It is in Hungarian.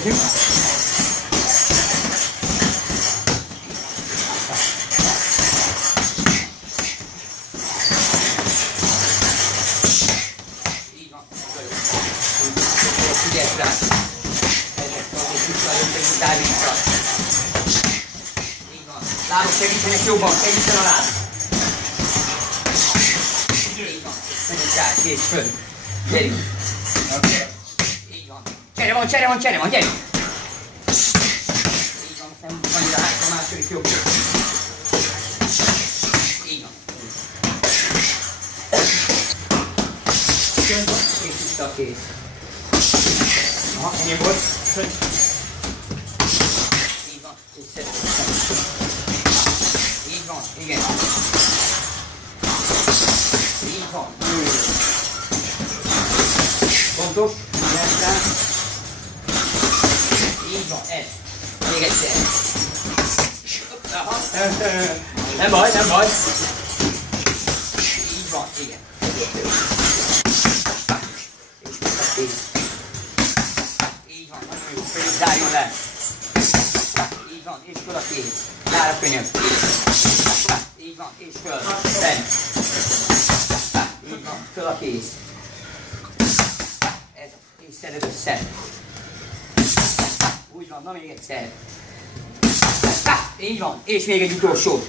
Elkezdjük. Így van. Figyelj rá. Így van. Lábok segítsenek jobban, segítsen a láb. Így van. Menjünk rá, kész, föl. Gyerünk. Így van. Csere van, gyerünk. Így van, aztán annyira hátra, második jobb. Így van. És vissza a kész. Aha, ennyi volt. Így van, és szeretem. Így van, igen. Így van. Pontos, mindjárt. Így van, ez. Még egyszer. Aha. Nem baj. Így van, igen. És kész. Így van, nagyon jó, föl, zárjon le. Így van, és föl a kéz. Jár a könyök. Így van, és föl. Fent. Így van, föl a kéz. Ez, és szeded össze. Úgy van, na még egyszer. Így van, és még egy utolsó.